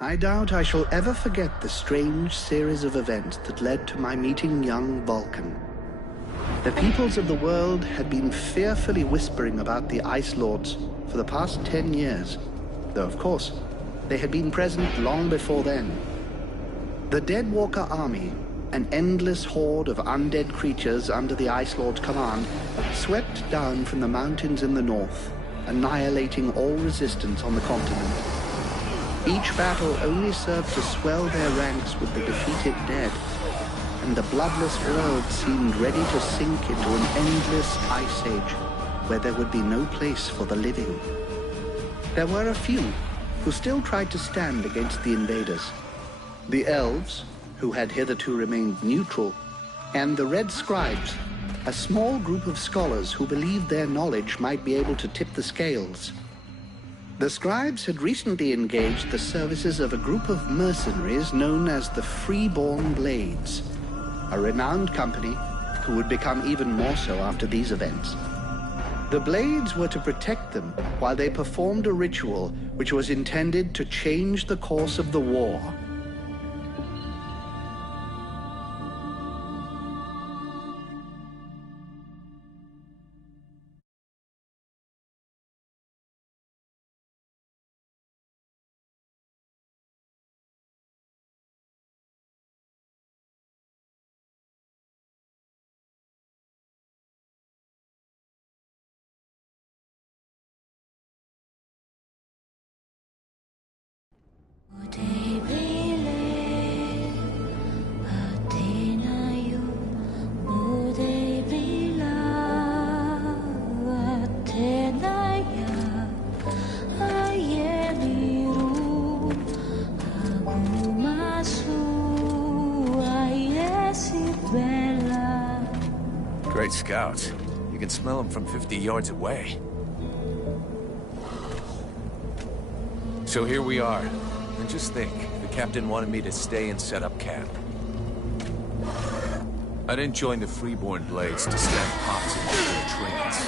I doubt I shall ever forget the strange series of events that led to my meeting young Vulcan. The peoples of the world had been fearfully whispering about the Ice Lords for the past 10 years, though of course, they had been present long before then. The Deadwalker army, an endless horde of undead creatures under the Ice Lord's command, swept down from the mountains in the north, annihilating all resistance on the continent. Each battle only served to swell their ranks with the defeated dead, and the bloodless world seemed ready to sink into an endless ice age where there would be no place for the living. There were a few who still tried to stand against the invaders. The elves, who had hitherto remained neutral, and the Red Scribes, a small group of scholars who believed their knowledge might be able to tip the scales. The Scribes had recently engaged the services of a group of mercenaries known as the Freeborn Blades, a renowned company who would become even more so after these events. The Blades were to protect them while they performed a ritual which was intended to change the course of the war. Great scouts. You can smell them from 50 yards away. So here we are. And just think, the captain wanted me to stay and set up camp. I didn't join the Freeborn Blades to stand pops in their trains.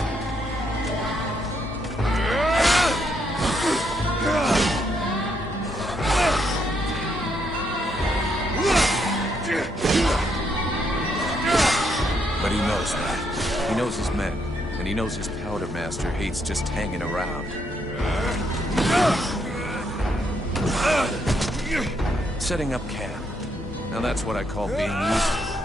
But he knows that. He knows his men, and he knows his powder master hates just hanging around. Setting up camp. Now that's what I call being useful.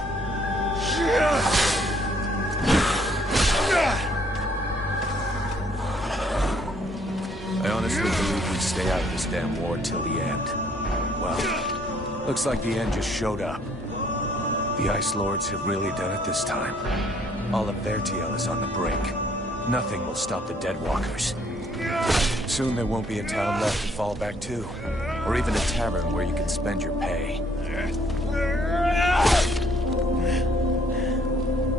I honestly believe we'd stay out of this damn war till the end. Well, looks like the end just showed up. The Ice Lords have really done it this time. All of Vertiel is on the brink. Nothing will stop the Deadwalkers. Soon there won't be a town left to fall back to, or even a tavern where you can spend your pay.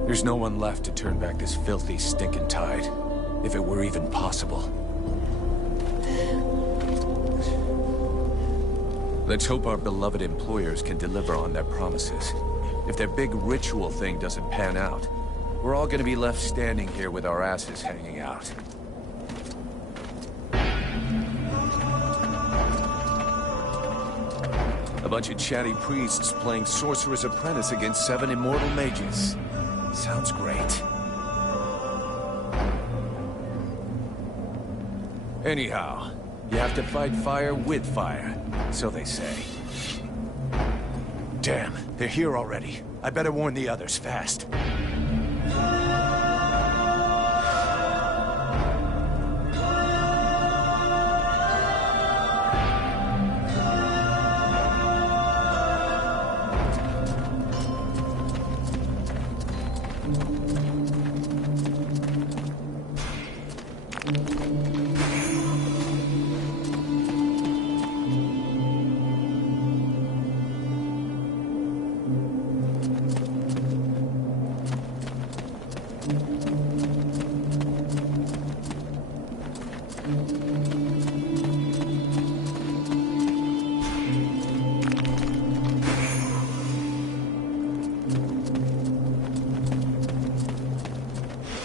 There's no one left to turn back this filthy, stinking tide, if it were even possible. Let's hope our beloved employers can deliver on their promises. If their big ritual thing doesn't pan out, we're all gonna be left standing here with our asses hanging out. A bunch of chatty priests playing Sorcerer's Apprentice against 7 immortal mages. Sounds great. Anyhow, you have to fight fire with fire, so they say. Damn, they're here already. I better warn the others fast.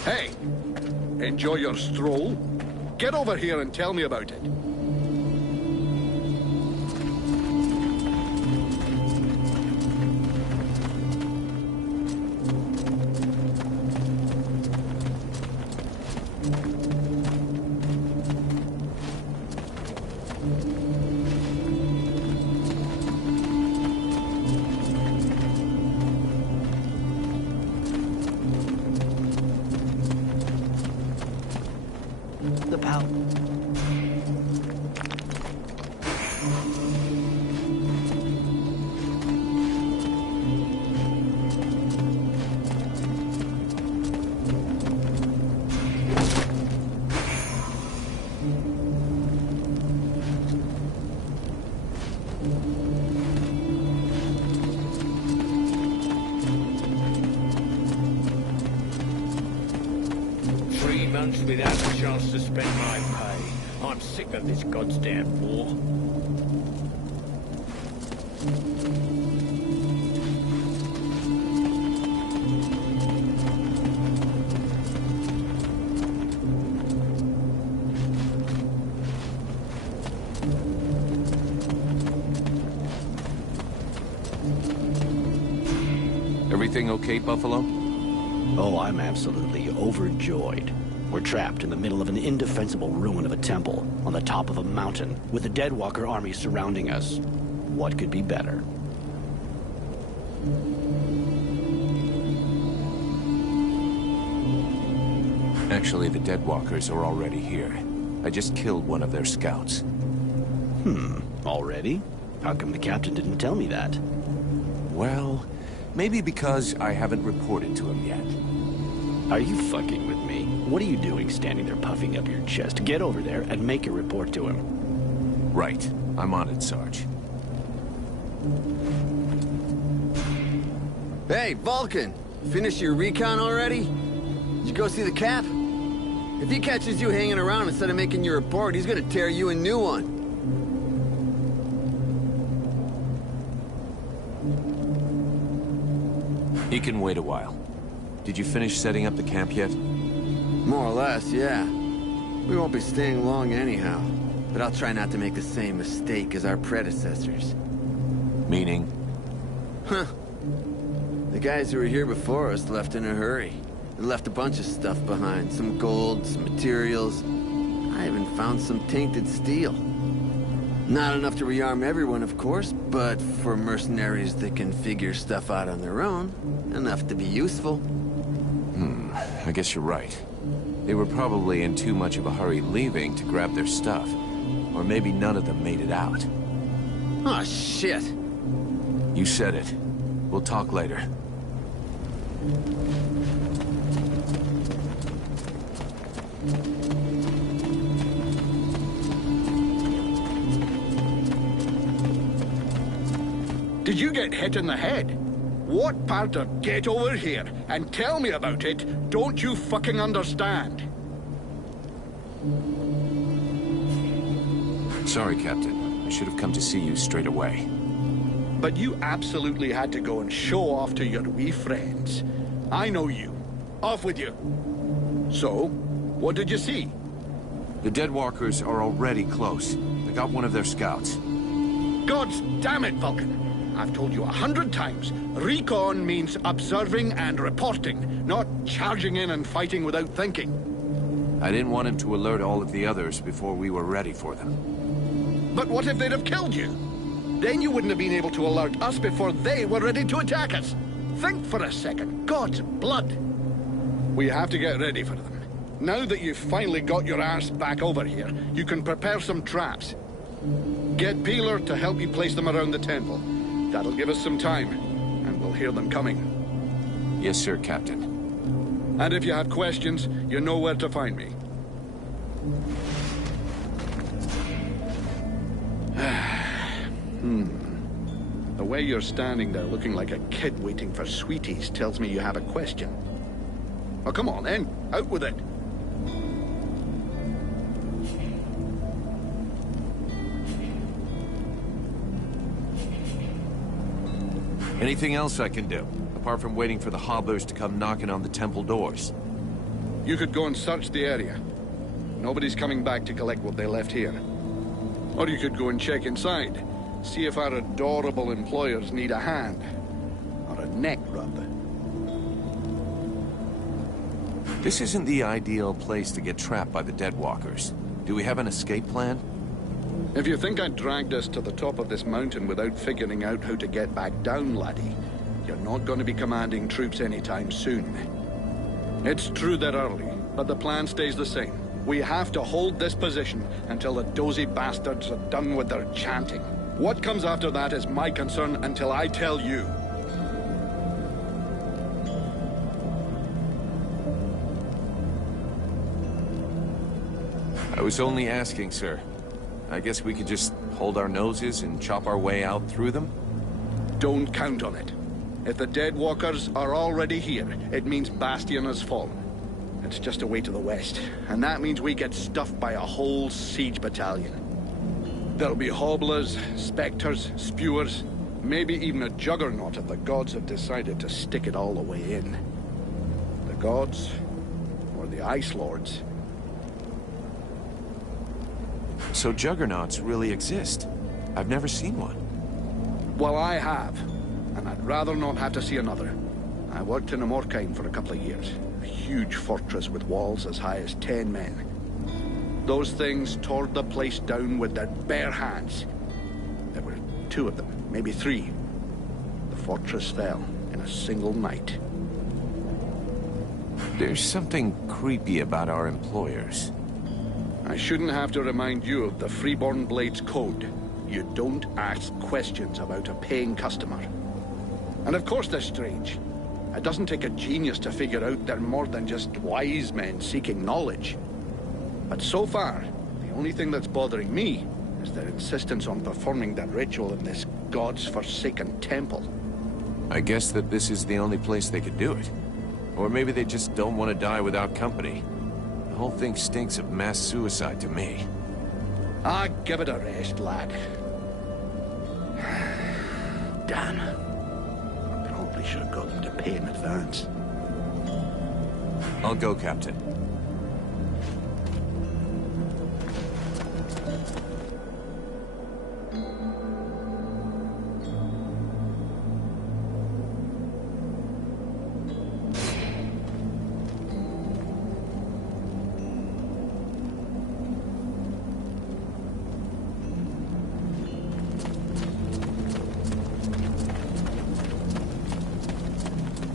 Hey, enjoy your stroll? Get over here and tell me about it. The pal. Months without a chance to spend my pay. I'm sick of this goddamn war. Everything okay, Buffalo? Oh, I'm absolutely overjoyed. We're trapped in the middle of an indefensible ruin of a temple, on the top of a mountain, with the Deadwalker army surrounding us. What could be better? Actually, the Deadwalkers are already here. I just killed one of their scouts. Already? How come the captain didn't tell me that? Well, maybe because I haven't reported to him yet. Are you fucking with me? What are you doing standing there puffing up your chest? Get over there and make a report to him. Right. I'm on it, Sarge. Hey, Vulcan! Finish your recon already? Did you go see the Cap? If he catches you hanging around instead of making your report, he's gonna tear you a new one. He can wait a while. Did you finish setting up the camp yet? More or less, yeah. We won't be staying long anyhow. But I'll try not to make the same mistake as our predecessors. Meaning? Huh. The guys who were here before us left in a hurry. They left a bunch of stuff behind. Some gold, some materials. I even found some tainted steel. Not enough to rearm everyone, of course, but for mercenaries that can figure stuff out on their own, enough to be useful. I guess you're right. They were probably in too much of a hurry leaving to grab their stuff. Or maybe none of them made it out. Oh, shit. You said it. We'll talk later. Did you get hit in the head? What part of get over here and tell me about it don't you fucking understand? Sorry, Captain. I should have come to see you straight away. But you absolutely had to go and show off to your wee friends. I know you. Off with you. So, what did you see? The Deadwalkers are already close. I got one of their scouts. God's damn it, Vulcan. I've told you 100 times. Recon means observing and reporting, not charging in and fighting without thinking. I didn't want him to alert all of the others before we were ready for them. But what if they'd have killed you? Then you wouldn't have been able to alert us before they were ready to attack us. Think for a second. God's blood. We have to get ready for them. Now that you've finally got your ass back over here, you can prepare some traps. Get Peeler to help you place them around the temple. That'll give us some time, and we'll hear them coming. Yes, sir, Captain. And if you have questions, you know where to find me. The way you're standing there looking like a kid waiting for sweeties tells me you have a question. Oh, come on then. Out with it. Anything else I can do, apart from waiting for the hobblers to come knocking on the temple doors? You could go and search the area. Nobody's coming back to collect what they left here. Or you could go and check inside. See if our adorable employers need a hand. Or a neck rub. This isn't the ideal place to get trapped by the Deadwalkers. Do we have an escape plan? If you think I dragged us to the top of this mountain without figuring out how to get back down, laddie, you're not going to be commanding troops anytime soon. It's true they're early, but the plan stays the same. We have to hold this position until the dozy bastards are done with their chanting. What comes after that is my concern until I tell you. I was only asking, sir. I guess we could just hold our noses and chop our way out through them? Don't count on it. If the Deadwalkers are already here, it means Bastion has fallen. It's just away to the west, and that means we get stuffed by a whole siege battalion. There'll be hobblers, specters, spewers, maybe even a juggernaut if the gods have decided to stick it all the way in. The gods, or the Ice Lords. So juggernauts really exist? I've never seen one. Well, I have, and I'd rather not have to see another. I worked in Amorkine for a couple of years. A huge fortress with walls as high as 10 men. Those things tore the place down with their bare hands. There were 2 of them, maybe 3. The fortress fell in a single night. There's something creepy about our employers. I shouldn't have to remind you of the Freeborn Blades Code. You don't ask questions about a paying customer. And of course they're strange. It doesn't take a genius to figure out they're more than just wise men seeking knowledge. But so far, the only thing that's bothering me is their insistence on performing that ritual in this god's forsaken temple. I guess that this is the only place they could do it. Or maybe they just don't want to die without company. The whole thing stinks of mass suicide to me. Ah, give it a rest, lad. Damn. I probably should have got them to pay in advance. I'll go, Captain.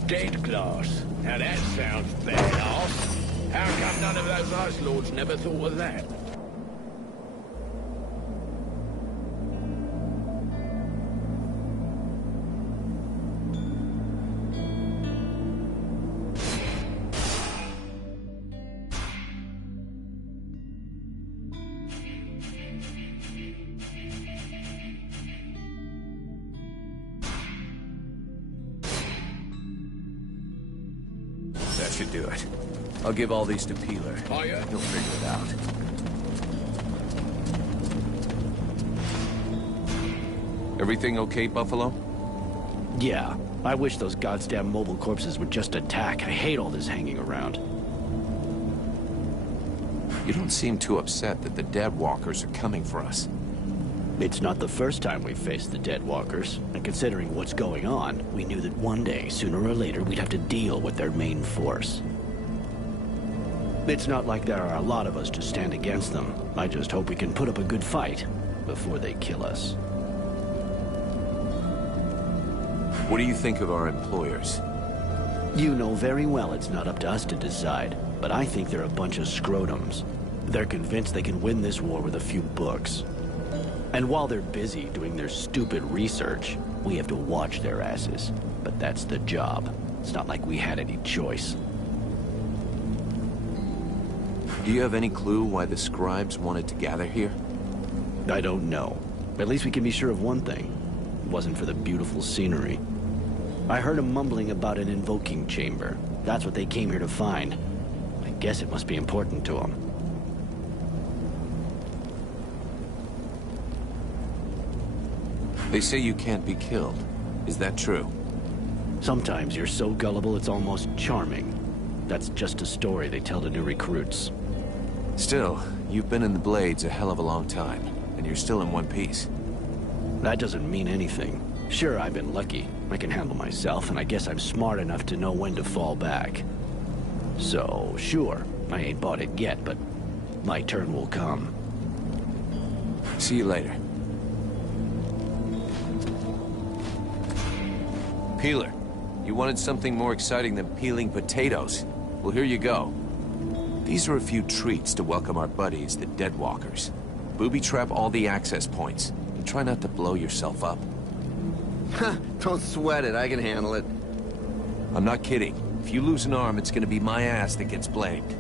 Dead glass. Now that sounds badass. How come none of those Ice Lords never thought of that? That should do it. I'll give all these to Peeler. Oh, yeah? He'll figure it out. Everything okay, Buffalo? Yeah. I wish those goddamn mobile corpses would just attack. I hate all this hanging around. You don't seem too upset that the Deadwalkers are coming for us. It's not the first time we've faced the Deadwalkers, and considering what's going on, we knew that one day, sooner or later, we'd have to deal with their main force. It's not like there are a lot of us to stand against them. I just hope we can put up a good fight before they kill us. What do you think of our employers? You know very well it's not up to us to decide, but I think they're a bunch of scrotums. They're convinced they can win this war with a few books. And while they're busy doing their stupid research, we have to watch their asses. But that's the job. It's not like we had any choice. Do you have any clue why the scribes wanted to gather here? I don't know. But at least we can be sure of one thing. It wasn't for the beautiful scenery. I heard them mumbling about an invoking chamber. That's what they came here to find. I guess it must be important to them. They say you can't be killed. Is that true? Sometimes you're so gullible it's almost charming. That's just a story they tell to new recruits. Still, you've been in the Blades a hell of a long time, and you're still in one piece. That doesn't mean anything. Sure, I've been lucky. I can handle myself, and I guess I'm smart enough to know when to fall back. So, sure, I ain't bought it yet, but my turn will come. See you later. Peeler, you wanted something more exciting than peeling potatoes. Well, here you go. These are a few treats to welcome our buddies, the Deadwalkers. Booby-trap all the access points, and try not to blow yourself up. Don't sweat it, I can handle it. I'm not kidding. If you lose an arm, it's gonna be my ass that gets blamed.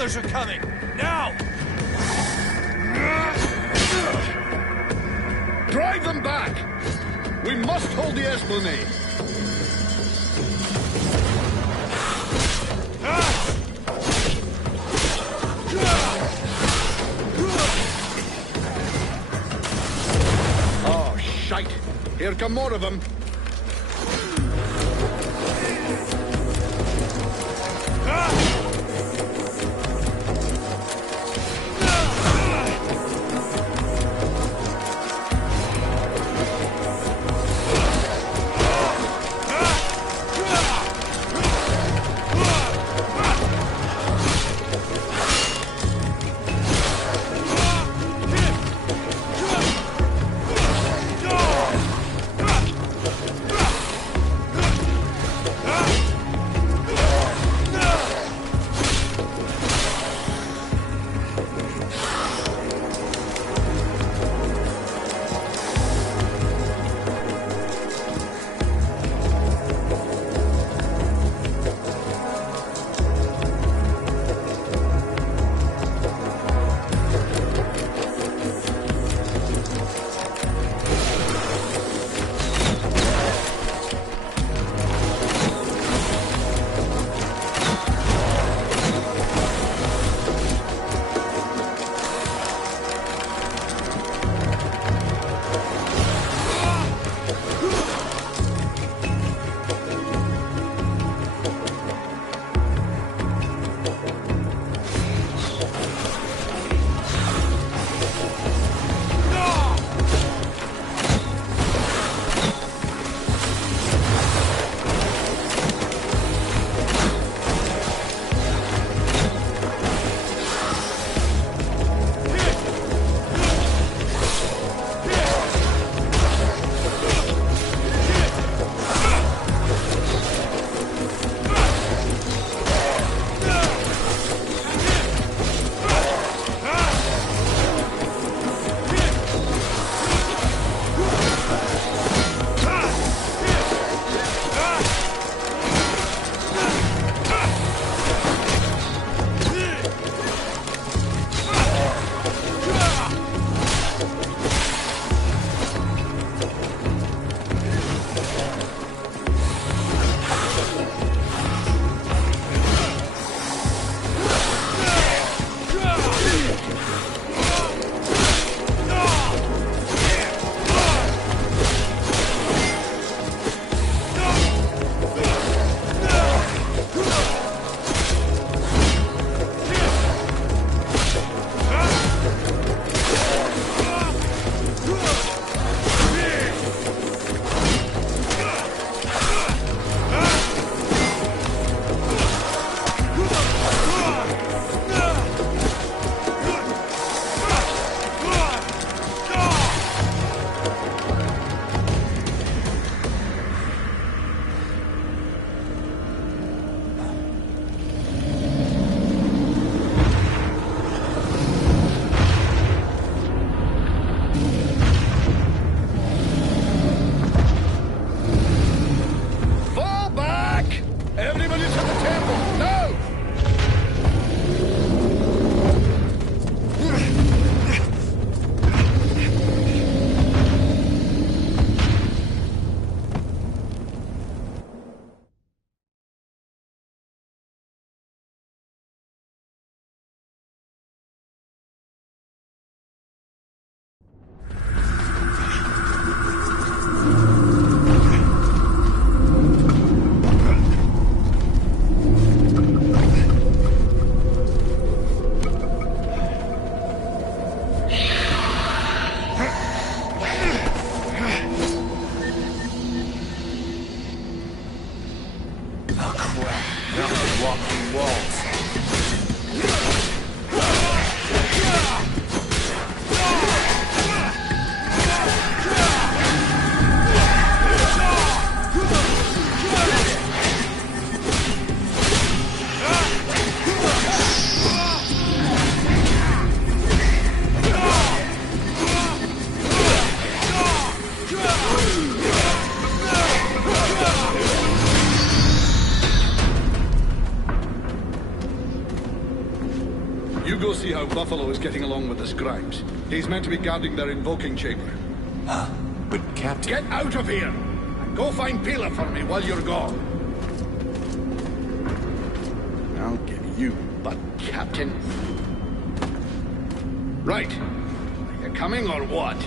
Others are coming! Now! Drive them back! We must hold the Esplanade! Oh, shite! Here come more of them! how Buffalo is getting along with the scribes. He's meant to be guarding their invoking chamber. Huh? But Captain... Get out of here! And go find Pila for me while you're gone. I'll get you, butt captain. Right. Are you coming or what?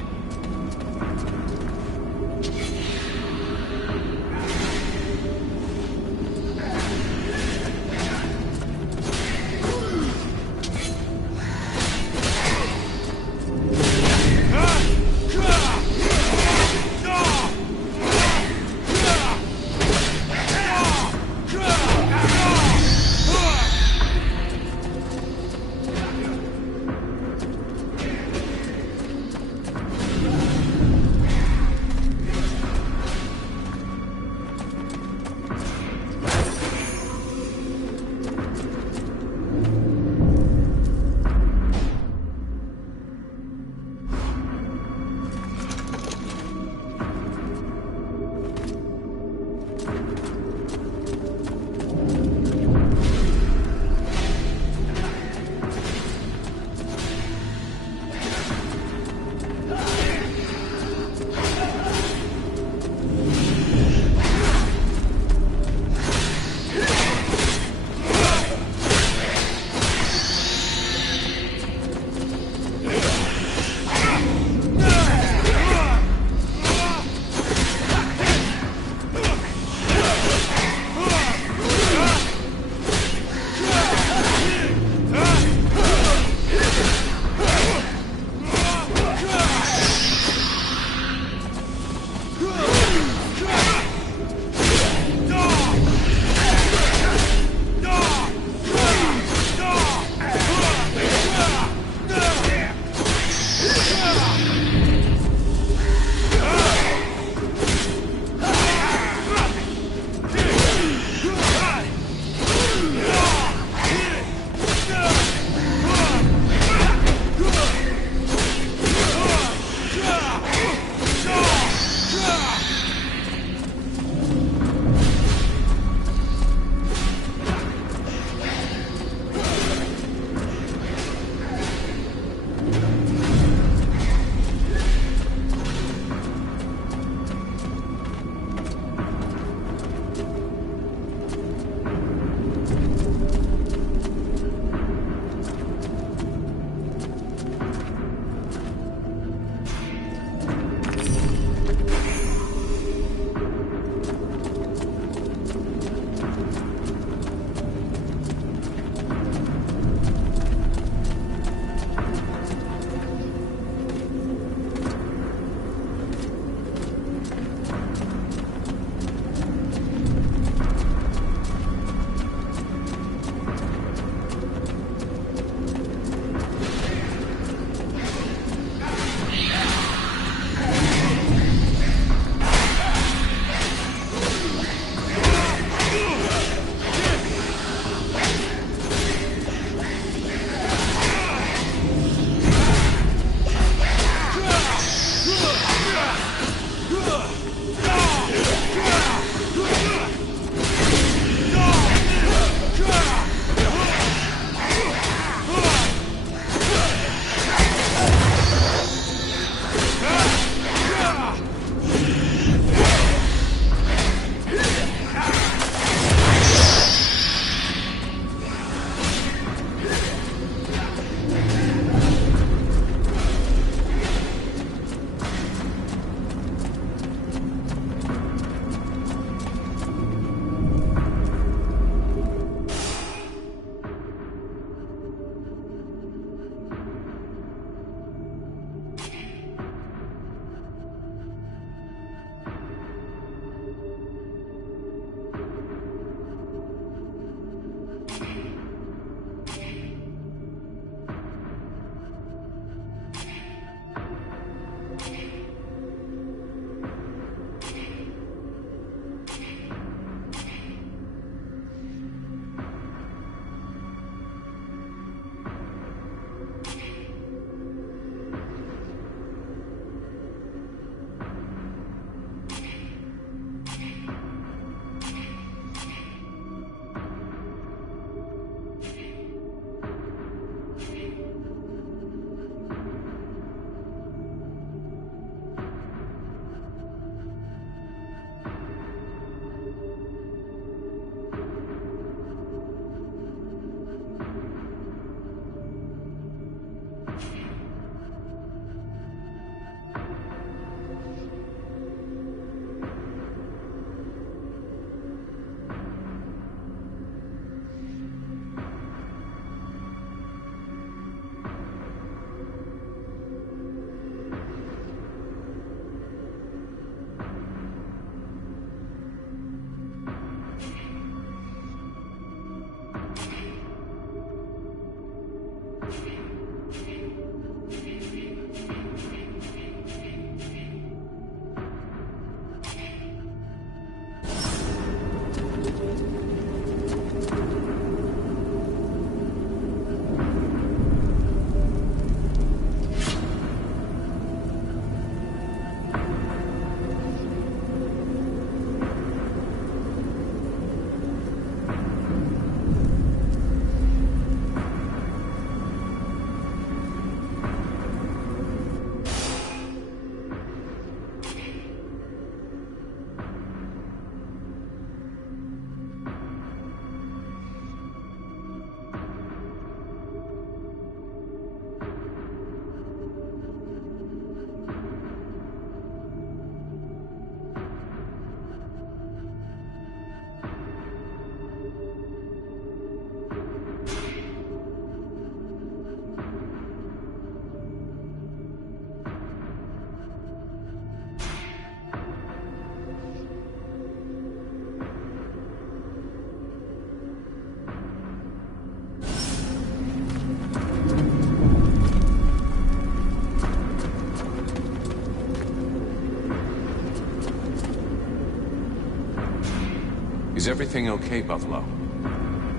Is everything okay, Buffalo?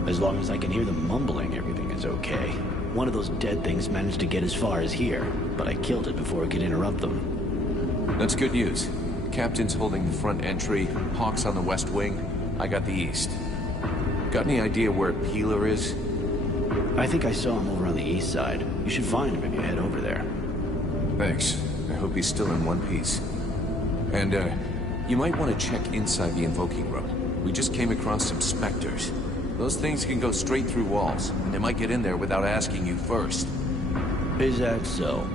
As long as I can hear them mumbling, everything is okay. One of those dead things managed to get as far as here, but I killed it before it could interrupt them. That's good news. Captain's holding the front entry, Hawk's on the west wing, I got the east. Got any idea where Peeler is? I think I saw him over on the east side. You should find him if you head over there. Thanks. I hope he's still in one piece. And, you might want to check inside the invoking room. We just came across some specters. Those things can go straight through walls, and they might get in there without asking you first. Is that so?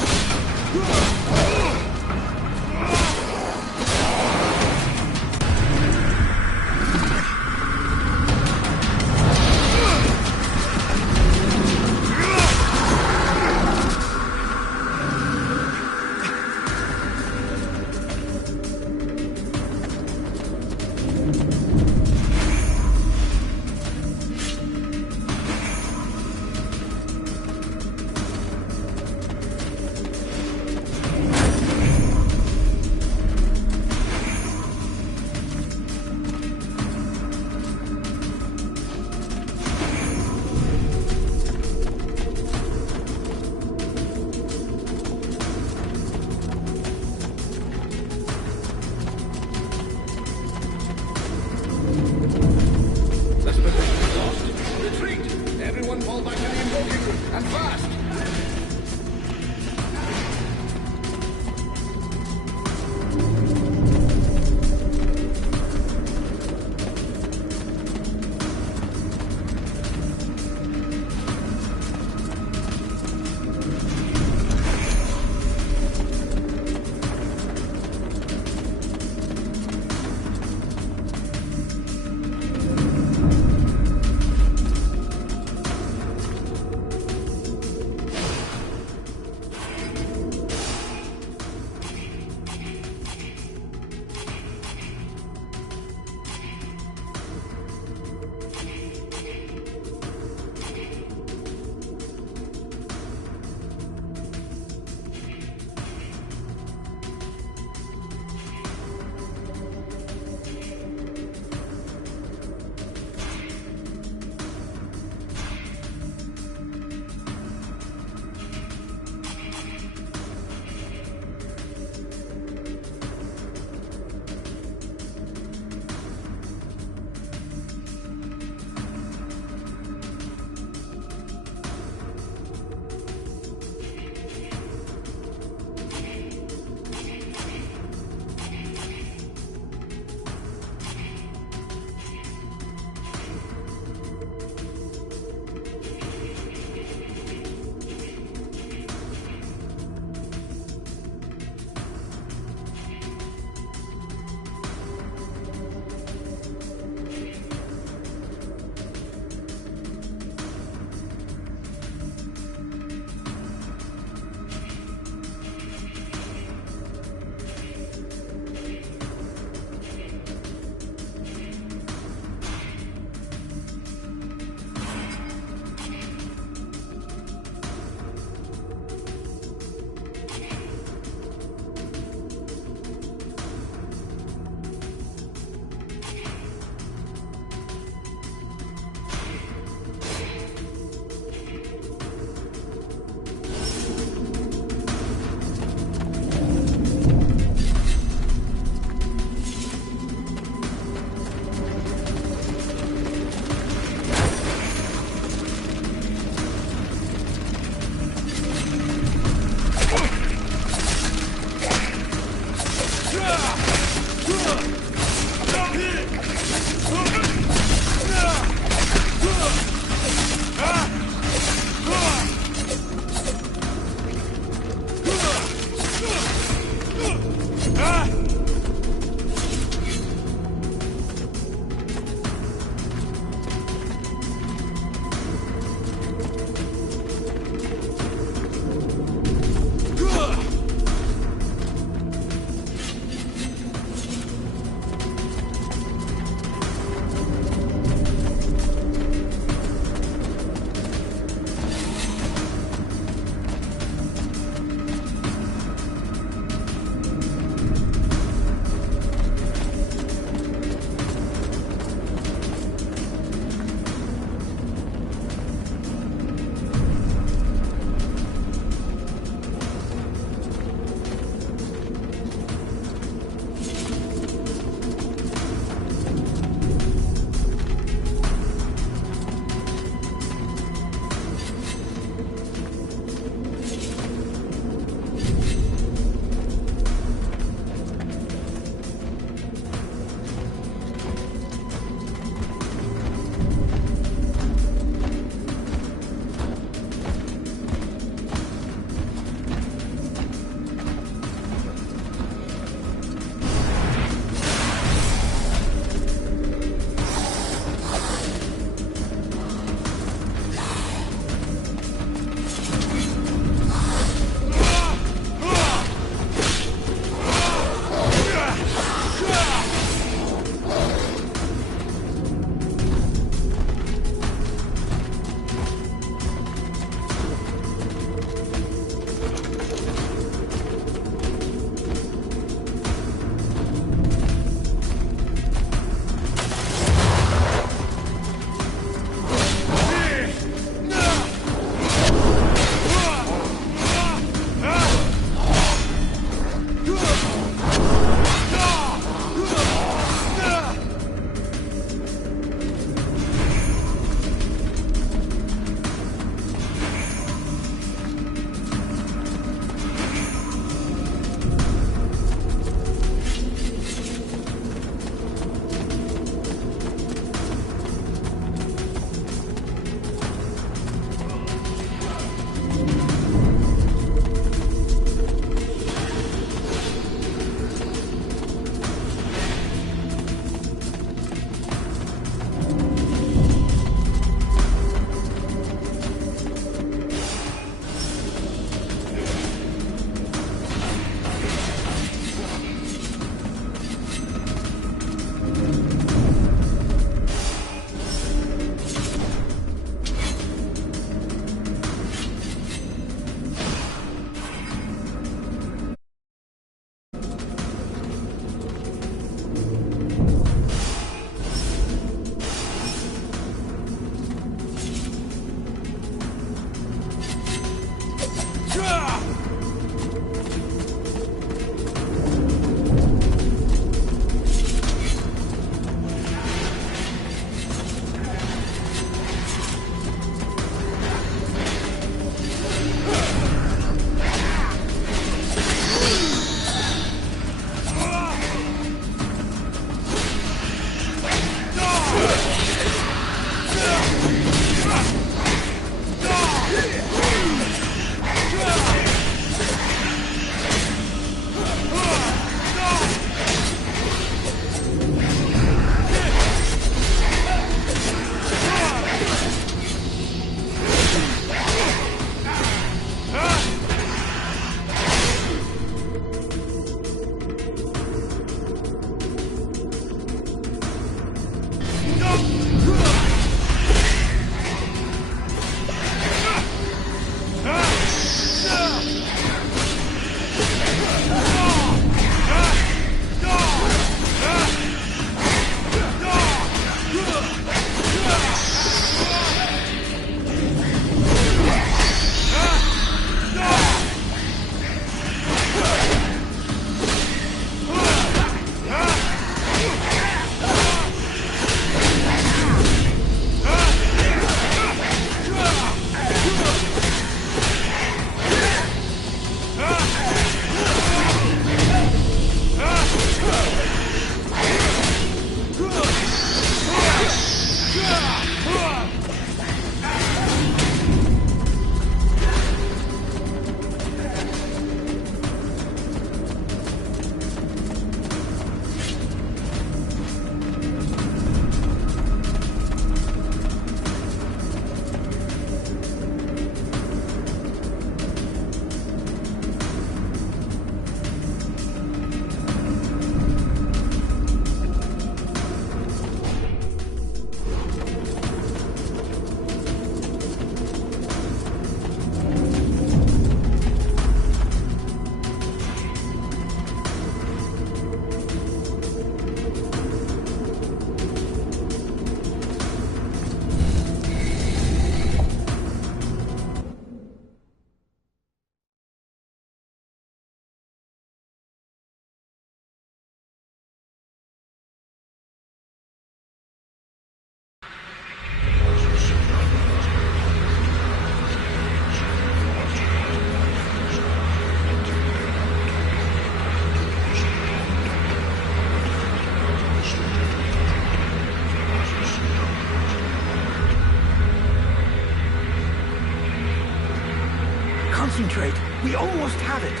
We almost have it.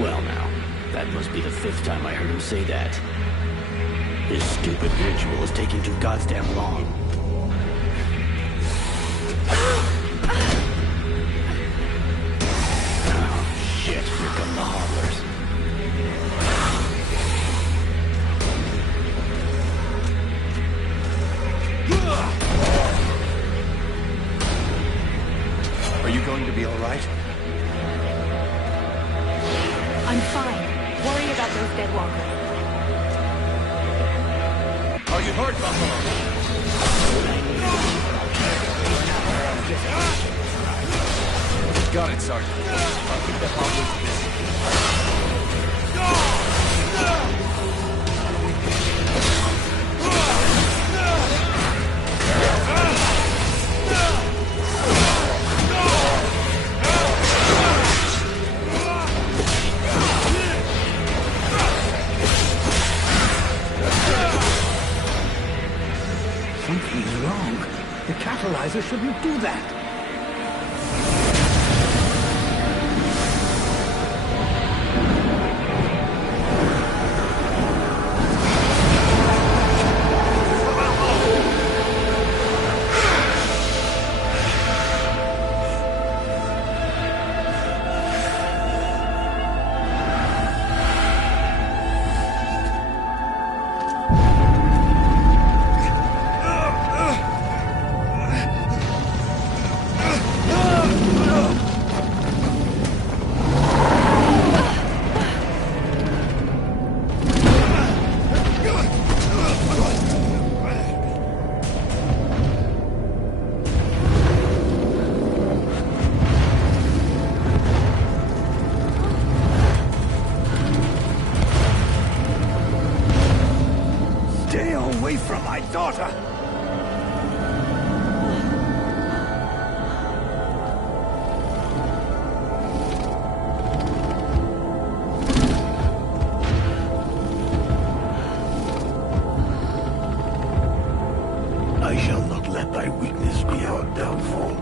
Well now, that must be the 5th time I heard him say that. This stupid ritual is taking too goddamn long. Oh, shit, here come the hodlers. Are you going to be all right? I'm fine. Worry about those deadwalkers. Are you hurt, Buffalo? Got it, Sergeant. I'll keep the hobblers busy. Something's wrong. The catalyzer shouldn't do that. Stay away from my daughter! I shall not let thy weakness be our downfall.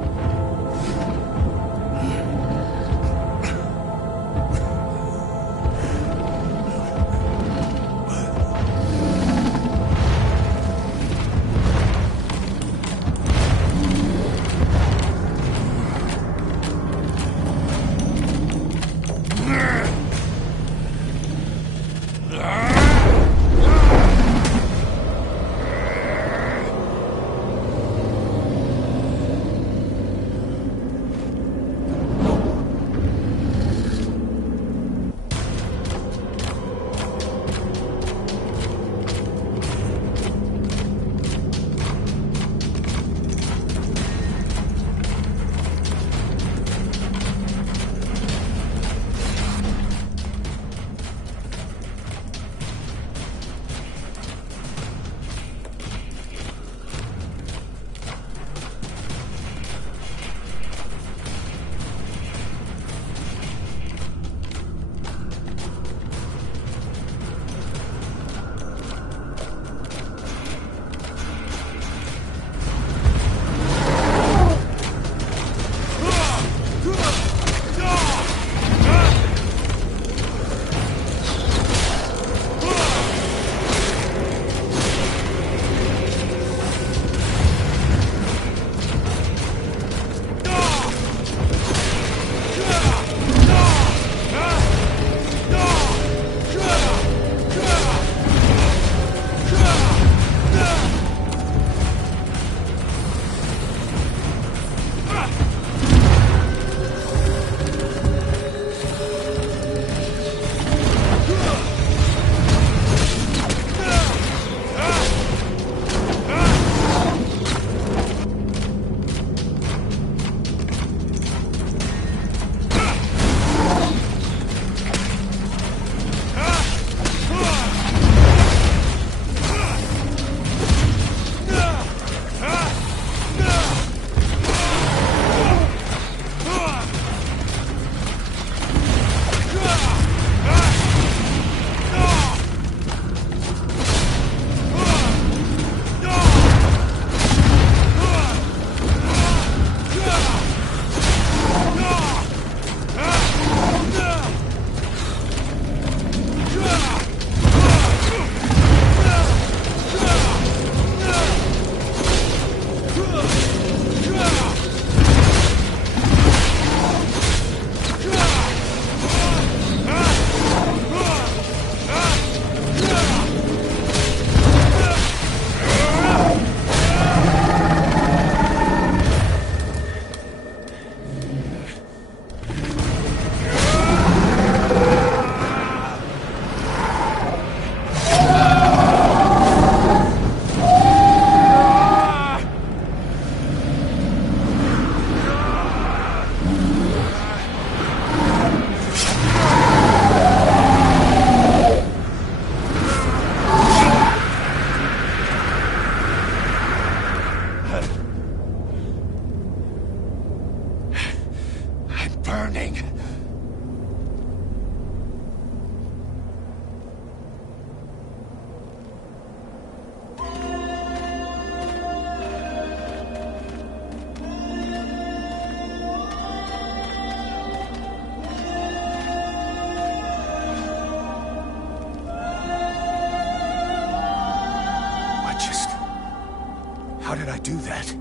How did I do that?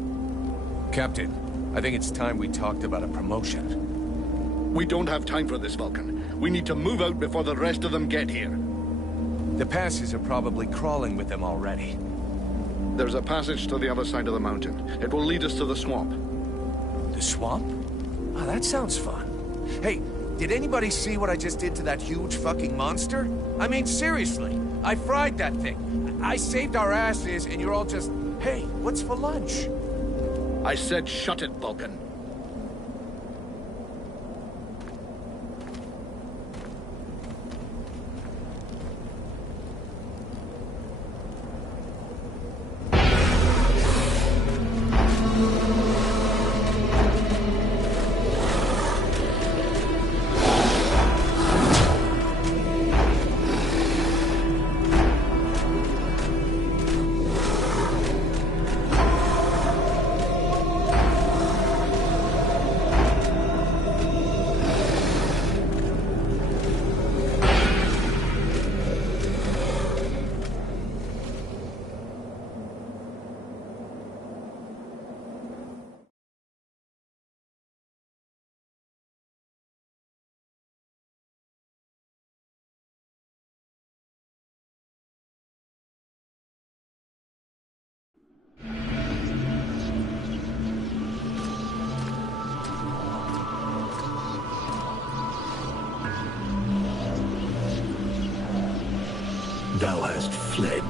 Captain, I think it's time we talked about a promotion. We don't have time for this, Vulcan. We need to move out before the rest of them get here. The passes are probably crawling with them already. There's a passage to the other side of the mountain. It will lead us to the swamp. The swamp? Oh, that sounds fun. Hey, did anybody see what I just did to that huge fucking monster? I mean, seriously. I fried that thing. I saved our asses, and you're all just, hey, what's for lunch? I said shut it, Vulcan. Thou hast fled.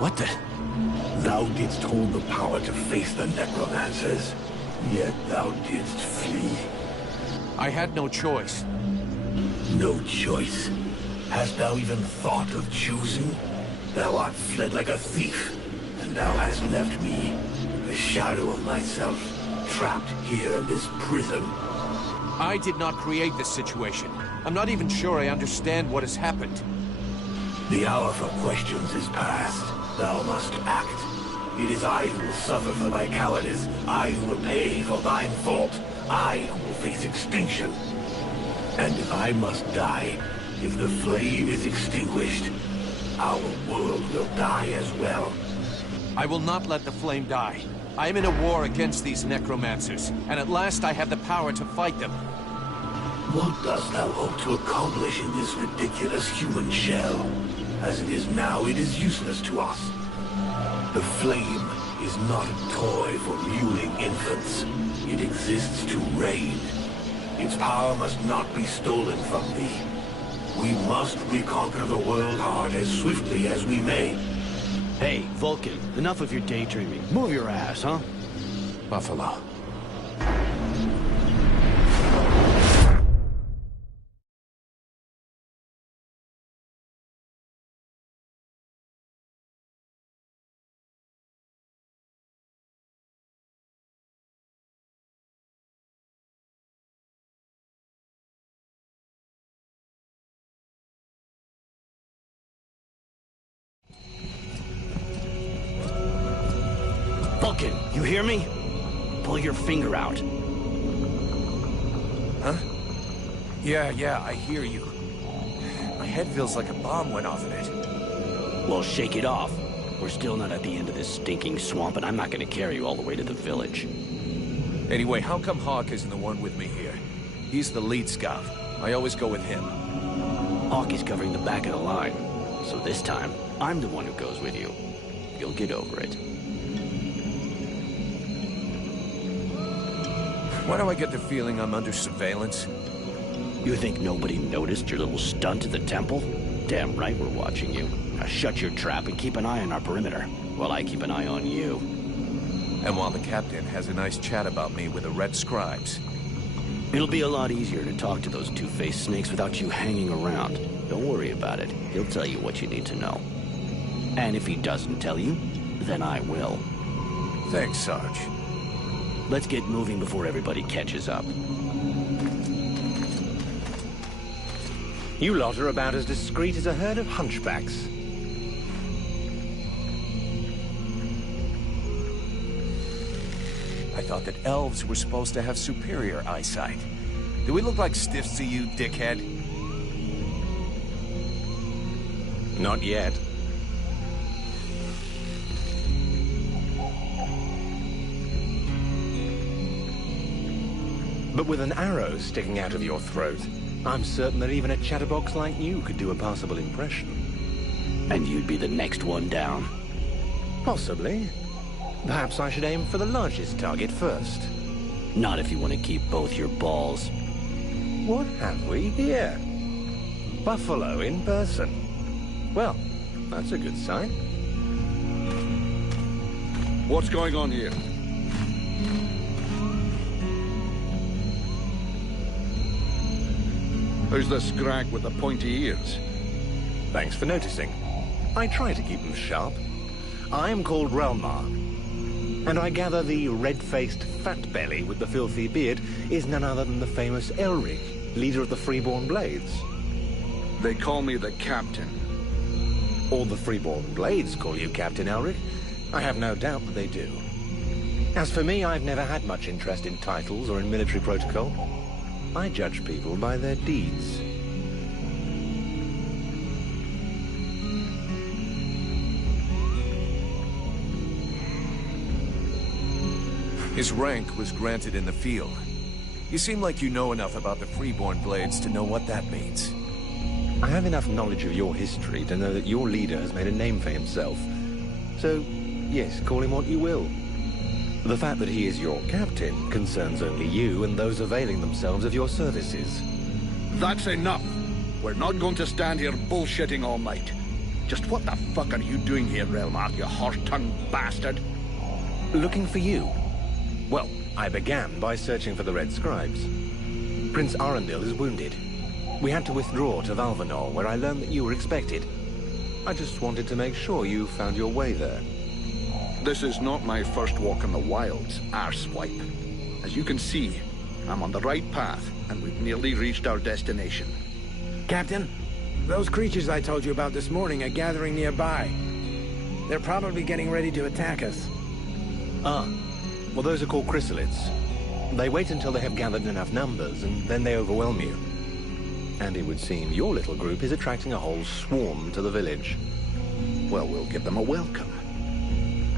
What the? Thou didst hold the power to face the necromancers, yet thou didst flee. I had no choice. No choice. Hast thou even thought of choosing? Thou art fled like a thief, and thou hast left me, the shadow of myself, trapped here in this prison. I did not create this situation. I'm not even sure I understand what has happened. The hour for questions is past. Thou must act. It is I who will suffer for thy cowardice. I who will pay for thine fault. I who will face extinction. And if I must die, if the flame is extinguished, our world will die as well. I will not let the flame die. I am in a war against these necromancers, and at last I have the power to fight them. What dost thou hope to accomplish in this ridiculous human shell? As it is now, it is useless to us. The flame is not a toy for mewling infants. It exists to reign. Its power must not be stolen from thee. We must reconquer the world heart as swiftly as we may. Hey, Vulcan, enough of your daydreaming. Move your ass, huh? Buffalo. Vulcan, you hear me? Pull your finger out. Huh? Yeah, I hear you. My head feels like a bomb went off in it. Well, shake it off. We're still not at the end of this stinking swamp, and I'm not gonna carry you all the way to the village. Anyway, how come Hawk isn't the one with me here? He's the lead scout. I always go with him. Hawk is covering the back of the line, so this time, I'm the one who goes with you. You'll get over it. Why do I get the feeling I'm under surveillance? You think nobody noticed your little stunt at the temple? Damn right we're watching you. Now shut your trap and keep an eye on our perimeter, while I keep an eye on you. And while the captain has a nice chat about me with the Red Scribes. It'll be a lot easier to talk to those two-faced snakes without you hanging around. Don't worry about it. He'll tell you what you need to know. And if he doesn't tell you, then I will. Thanks, Sarge. Let's get moving before everybody catches up. You lot are about as discreet as a herd of hunchbacks. I thought that elves were supposed to have superior eyesight. Do we look like stiffs to you, dickhead? Not yet. But with an arrow sticking out of your throat, I'm certain that even a chatterbox like you could do a passable impression. And you'd be the next one down. Possibly. Perhaps I should aim for the largest target first. Not if you want to keep both your balls. What have we here? Buffalo in person. Well, that's a good sign. What's going on here? Who's the scrag with the pointy ears? Thanks for noticing. I try to keep them sharp. I'm called Relmar. And I gather the red-faced fat belly with the filthy beard is none other than the famous Elric, leader of the Freeborn Blades. They call me the Captain. All the Freeborn Blades call you Captain Elric. I have no doubt that they do. As for me, I've never had much interest in titles or in military protocol. I judge people by their deeds. His rank was granted in the field. You seem like you know enough about the Freeborn Blades to know what that means. I have enough knowledge of your history to know that your leader has made a name for himself. So, yes, call him what you will. The fact that he is your captain concerns only you and those availing themselves of your services. That's enough. We're not going to stand here bullshitting all night. Just what the fuck are you doing here, Relmar, you horse-tongued bastard? Looking for you. Well, I began by searching for the Red Scribes. Prince Arundel is wounded. We had to withdraw to Valvanor, where I learned that you were expected. I just wanted to make sure you found your way there. This is not my first walk in the wilds, arsewipe. As you can see, I'm on the right path, and we've nearly reached our destination. Captain, those creatures I told you about this morning are gathering nearby. They're probably getting ready to attack us. Ah. Well, those are called chrysalids. They wait until they have gathered enough numbers, and then they overwhelm you. And it would seem your little group is attracting a whole swarm to the village. Well, we'll give them a welcome.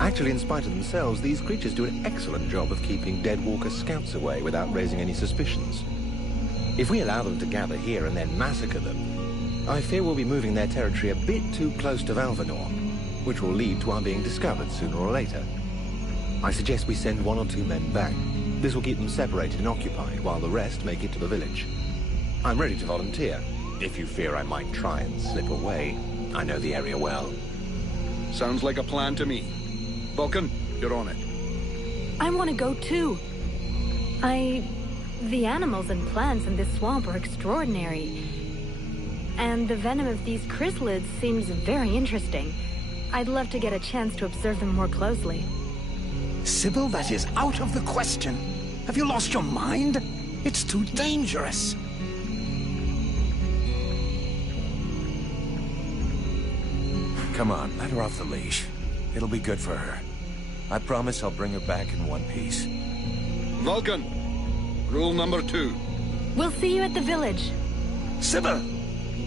Actually, in spite of themselves, these creatures do an excellent job of keeping Deadwalker scouts away without raising any suspicions. If we allow them to gather here and then massacre them, I fear we'll be moving their territory a bit too close to Valvanor, which will lead to our being discovered sooner or later. I suggest we send 1 or 2 men back. This will keep them separated and occupied, while the rest make it to the village. I'm ready to volunteer, if you fear I might try and slip away. I know the area well. Sounds like a plan to me. Vulcan, you're on it. I want to go too. The animals and plants in this swamp are extraordinary. And the venom of these chrysalids seems very interesting. I'd love to get a chance to observe them more closely. Sybil, that is out of the question. Have you lost your mind? It's too dangerous. Come on, let her off the leash. It'll be good for her. I promise I'll bring her back in one piece. Vulcan, rule number 2. We'll see you at the village. Sybil!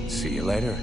See you later.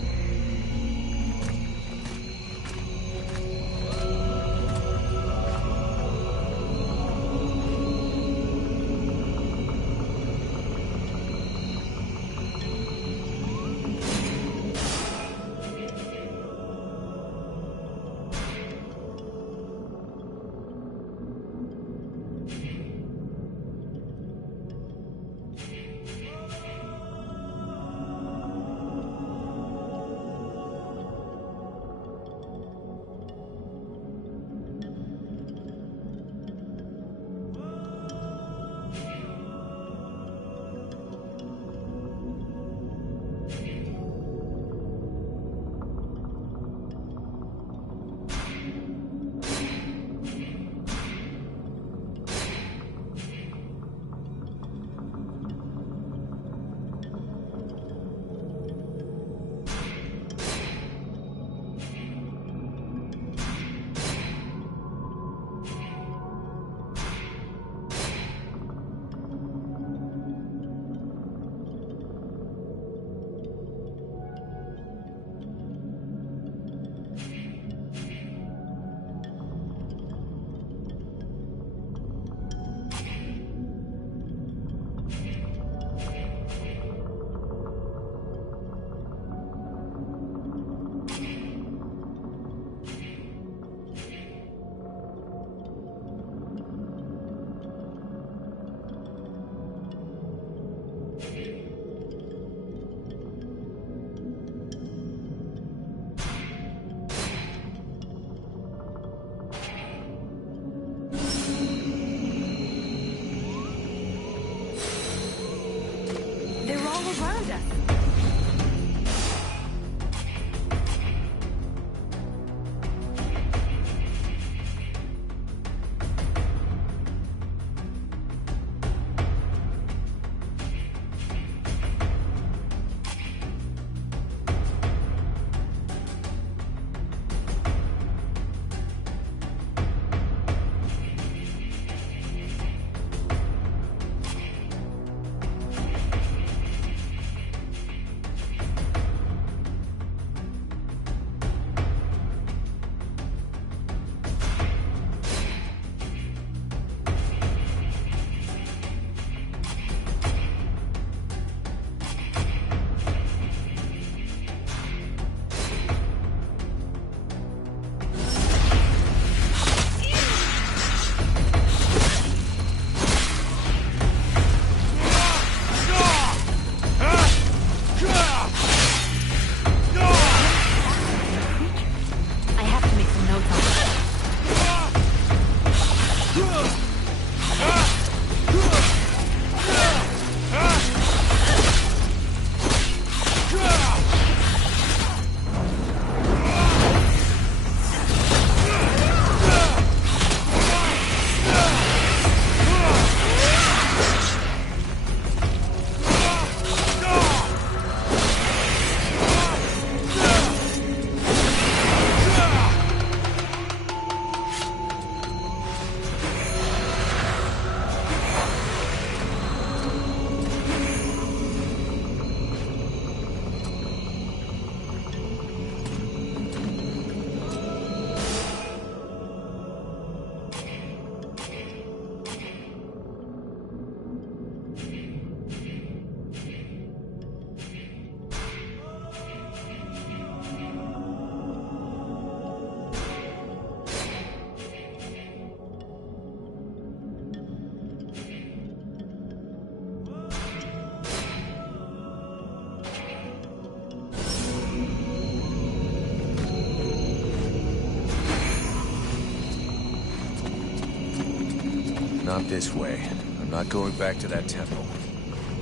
Not this way. I'm not going back to that temple.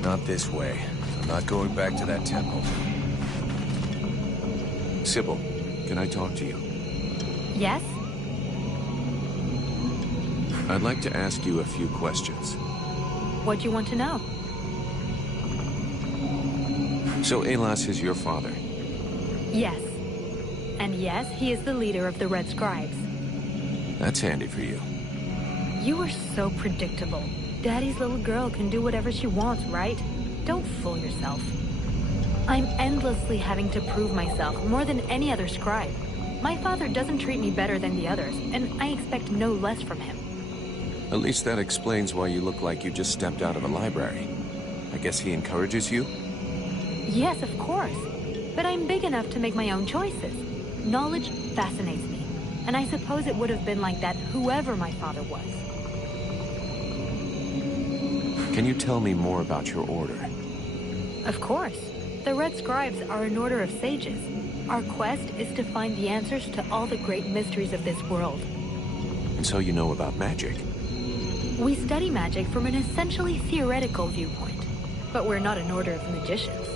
Not this way. I'm not going back to that temple. Sybil, can I talk to you? Yes? I'd like to ask you a few questions. What do you want to know? So Alas is your father? Yes. And yes, he is the leader of the Red Scribes. That's handy for you. You are so predictable. Daddy's little girl can do whatever she wants, right? Don't fool yourself. I'm endlessly having to prove myself more than any other scribe. My father doesn't treat me better than the others, and I expect no less from him. At least that explains why you look like you just stepped out of a library. I guess he encourages you? Yes, of course. But I'm big enough to make my own choices. Knowledge fascinates me, and I suppose it would have been like that whoever my father was. Can you tell me more about your order? Of course. The Red Scribes are an order of sages. Our quest is to find the answers to all the great mysteries of this world. And so you know about magic? We study magic from an essentially theoretical viewpoint, but we're not an order of magicians.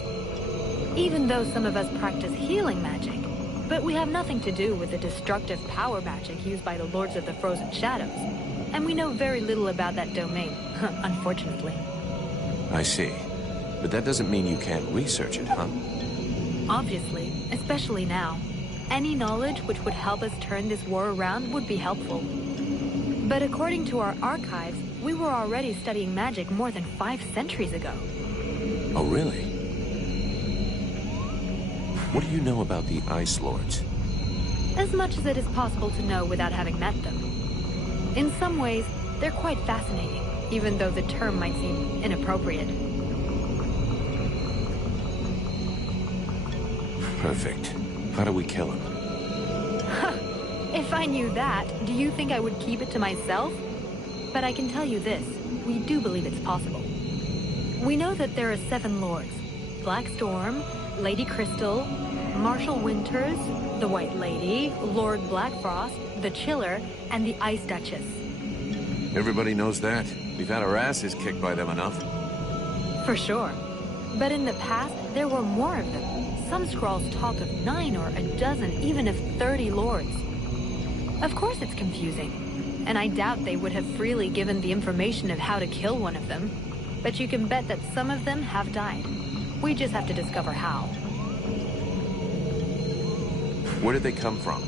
Even though some of us practice healing magic, but we have nothing to do with the destructive power magic used by the Lords of the Frozen Shadows, and we know very little about that domain, unfortunately. I see. But that doesn't mean you can't research it, huh? Obviously, especially now. Any knowledge which would help us turn this war around would be helpful. But according to our archives, we were already studying magic more than 5 centuries ago. Oh, really? What do you know about the Ice Lords? As much as it is possible to know without having met them. In some ways, they're quite fascinating, even though the term might seem inappropriate. Perfect. How do we kill him? If I knew that, do you think I would keep it to myself? But I can tell you this, we do believe it's possible. We know that there are 7 lords. Black Storm, Lady Crystal, Marshal Winters, the White Lady, Lord Blackfrost, the Chiller, and the Ice Duchess. Everybody knows that. We've had our asses kicked by them enough. For sure. But in the past, there were more of them. Some scrolls talk of 9 or a dozen, even of 30 lords. Of course it's confusing, and I doubt they would have freely given the information of how to kill one of them. But you can bet that some of them have died. We just have to discover how. Where did they come from?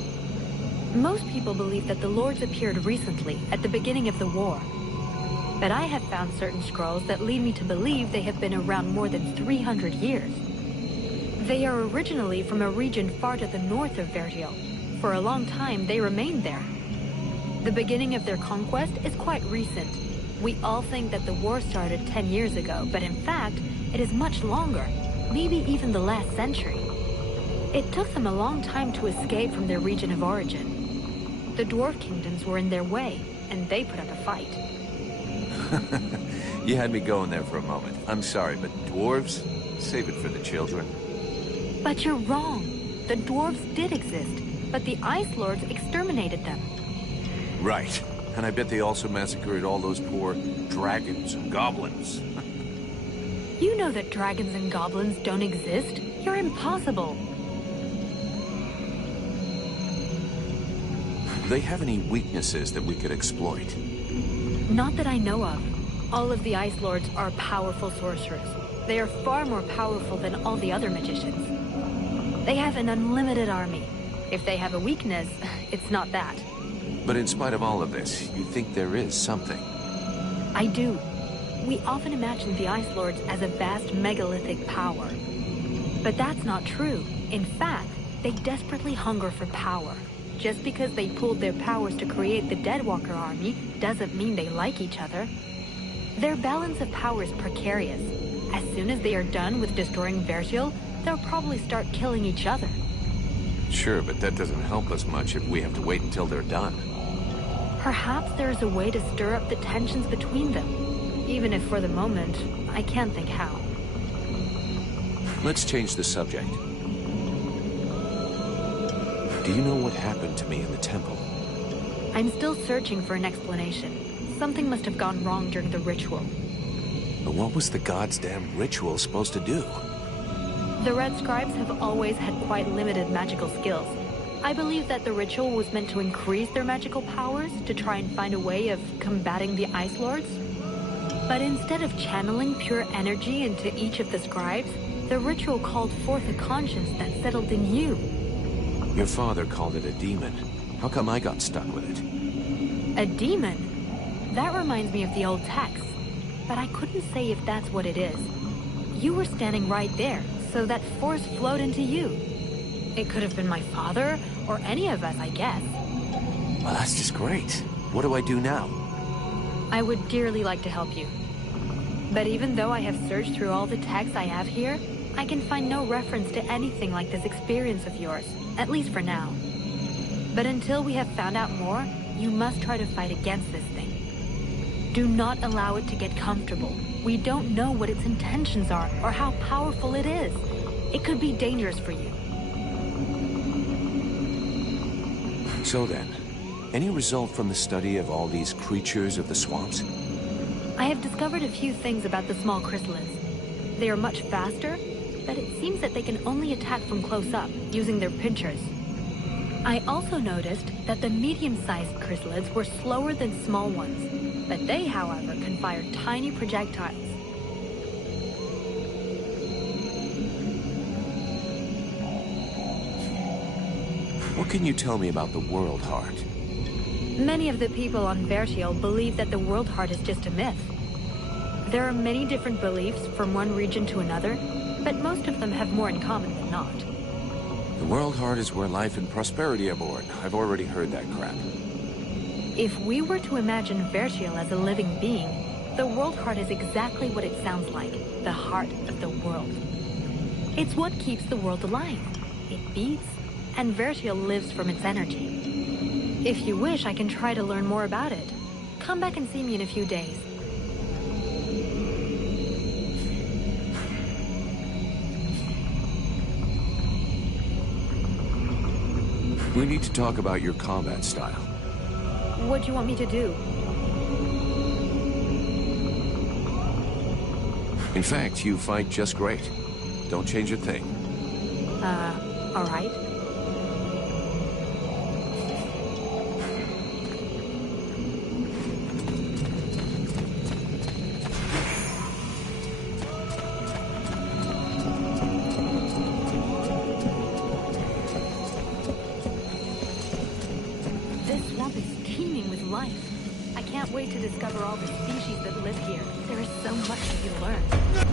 Most people believe that the lords appeared recently, at the beginning of the war. But I have found certain scrolls that lead me to believe they have been around more than 300 years. They are originally from a region far to the north of Vergil. For a long time, they remained there. The beginning of their conquest is quite recent. We all think that the war started 10 years ago, but in fact, it is much longer, maybe even the last century. It took them a long time to escape from their region of origin. The dwarf kingdoms were in their way, and they put up a fight. You had me going there for a moment. I'm sorry, but dwarves? Save it for the children. But you're wrong. The dwarves did exist, but the Ice Lords exterminated them. Right. And I bet they also massacred all those poor dragons and goblins. You know that dragons and goblins don't exist. You're impossible. Do they have any weaknesses that we could exploit? Not that I know of. All of the Ice Lords are powerful sorcerers. They are far more powerful than all the other magicians. They have an unlimited army. If they have a weakness, it's not that. But in spite of all of this, you think there is something? I do. We often imagine the Ice Lords as a vast megalithic power. But that's not true. In fact, they desperately hunger for power. Just because they pooled their powers to create the Deadwalker army doesn't mean they like each other. Their balance of power is precarious. As soon as they are done with destroying Vergil, they'll probably start killing each other. Sure, but that doesn't help us much if we have to wait until they're done. Perhaps there is a way to stir up the tensions between them. Even if for the moment, I can't think how. Let's change the subject. Do you know what happened to me in the temple? I'm still searching for an explanation. Something must have gone wrong during the ritual. But what was the god's damn ritual supposed to do? The Red Scribes have always had quite limited magical skills. I believe that the ritual was meant to increase their magical powers to try and find a way of combating the Ice Lords. But instead of channeling pure energy into each of the scribes, the ritual called forth a conscience that settled in you. Your father called it a demon. How come I got stuck with it? A demon? That reminds me of the old text, but I couldn't say if that's what it is. You were standing right there, so that force flowed into you. It could have been my father, or any of us, I guess. Well, that's just great. What do I do now? I would dearly like to help you. But even though I have searched through all the texts I have here, I can find no reference to anything like this experience of yours, at least for now. But until we have found out more, you must try to fight against this thing. Do not allow it to get comfortable. We don't know what its intentions are, or how powerful it is. It could be dangerous for you. So then, any result from the study of all these creatures of the swamps? I have discovered a few things about the small chrysalids. They are much faster, but it seems that they can only attack from close up, using their pinchers. I also noticed that the medium-sized chrysalids were slower than small ones, but they, however, can fire tiny projectiles. What can you tell me about the World Heart? Many of the people on Vertiel believe that the World Heart is just a myth. There are many different beliefs from one region to another, but most of them have more in common than not. The World Heart is where life and prosperity are born. I've already heard that crap. If we were to imagine Vertiel as a living being, the World Heart is exactly what it sounds like, the heart of the world. It's what keeps the world alive. It beats, and Vertiel lives from its energy. If you wish, I can try to learn more about it. Come back and see me in a few days. We need to talk about your combat style. What do you want me to do? In fact, you fight just great. Don't change a thing. All right. To discover all the species that live here. There is so much to be learned.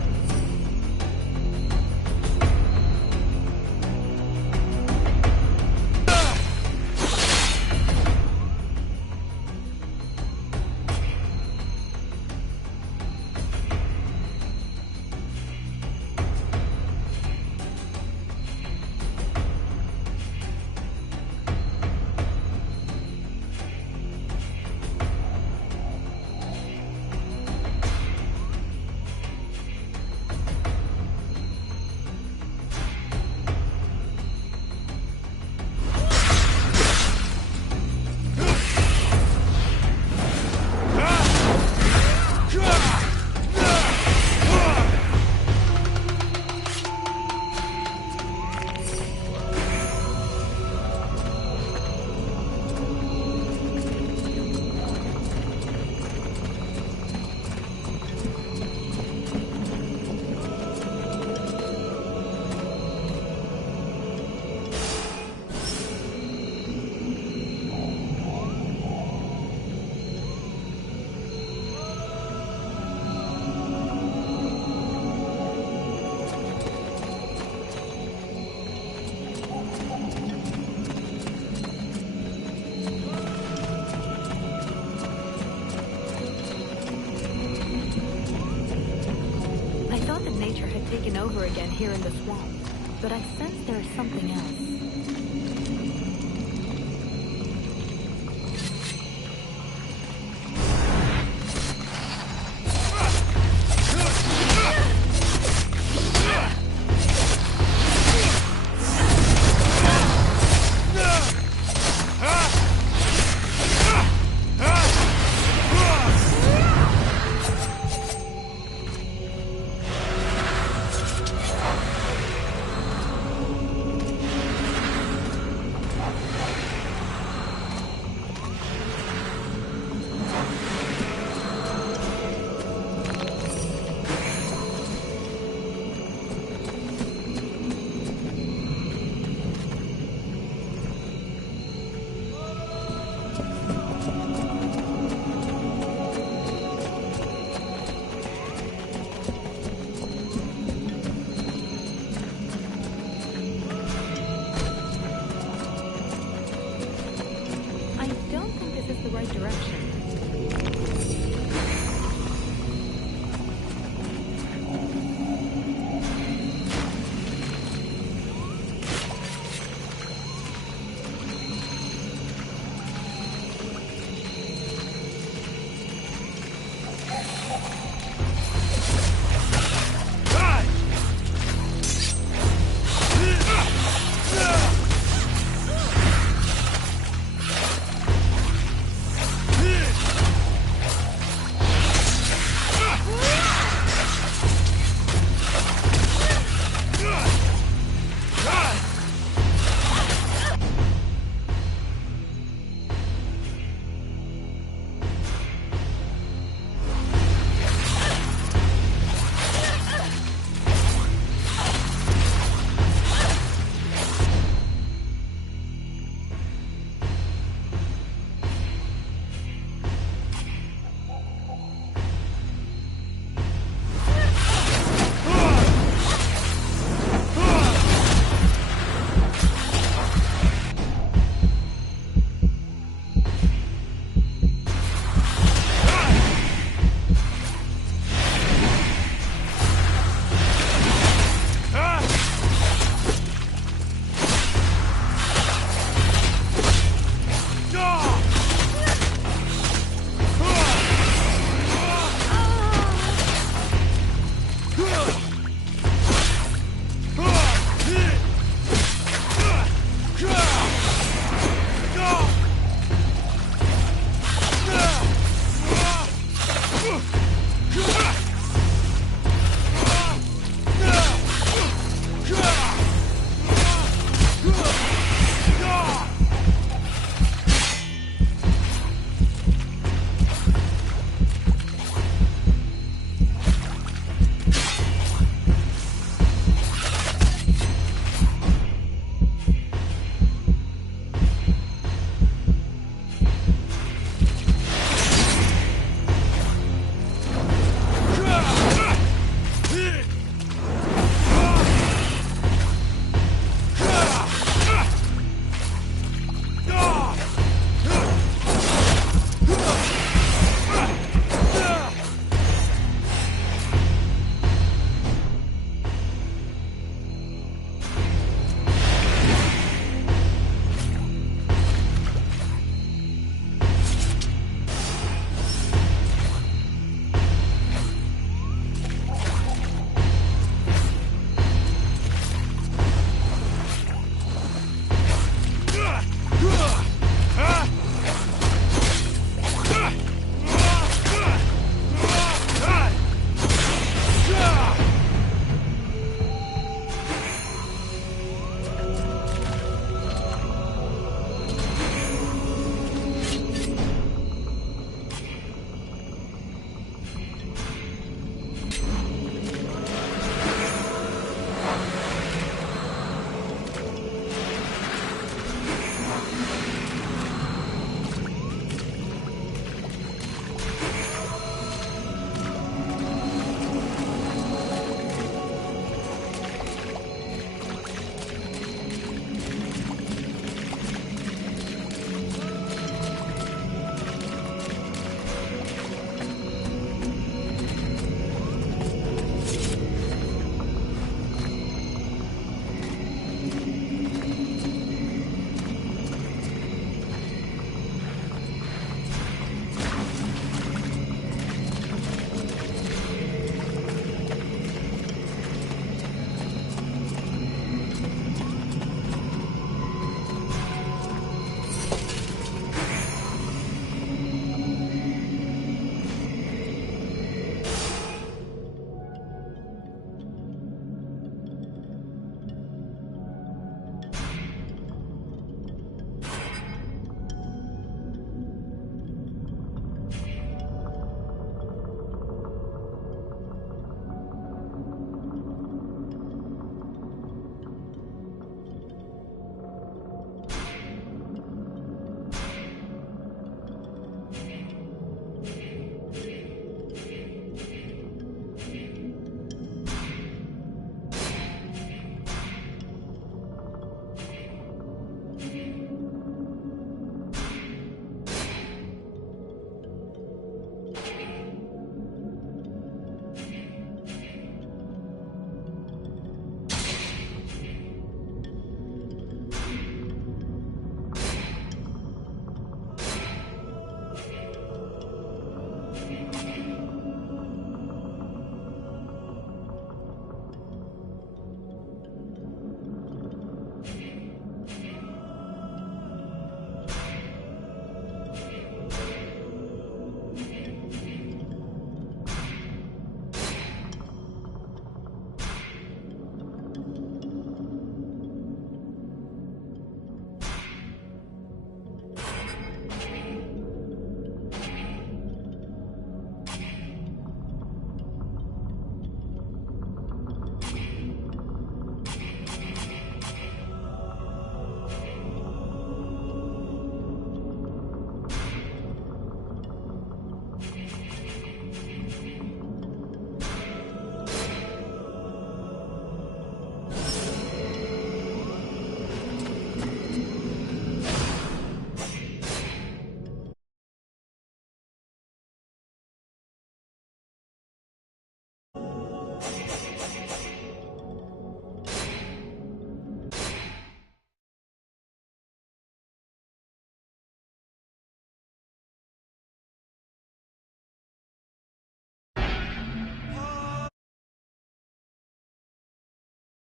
Taken over again here in the swamp, but I sense there is something else. direction.